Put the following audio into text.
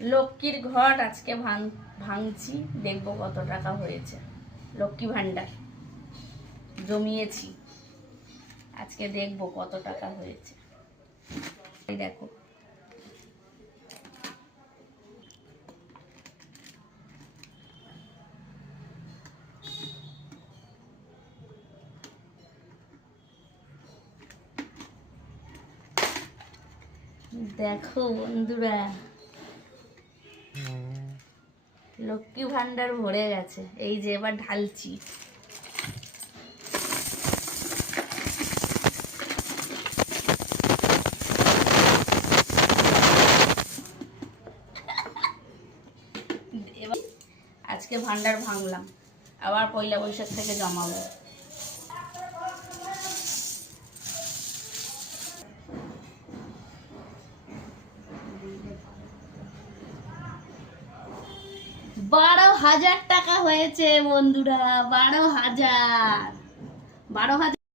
লক্ষ্মীর ঘট আজকে ভাঙছি, দেখবো কত টাকা হয়েছে। লক্ষ্মী ভান্ডার জমিয়েছি, আজকে দেখবো কত টাকা হয়েছে। এই দেখো, দেখো বন্ধুরা, লক্ষ্মী ভান্ডার ভরে গেছে। এই যে এবার ঢালছি। এবার আজকে ভান্ডার ভাঙলাম, আবার পয়লা বৈশাখ থেকে জমাবো। বারো হাজার টাকা হয়েছে বন্ধুরা, 12,000।